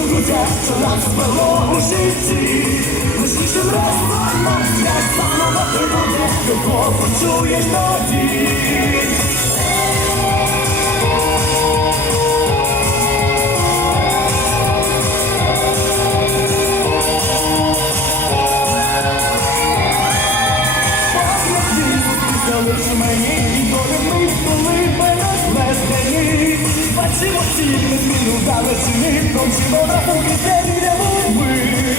тепло в що нас звело у житті. Лишнішим розпадом свят заново прибуде, його почуєш тоді. Залиш мені і долю ми безмежні. Всі не зміну далечини, Кончимо рахунки, де вірямо ми.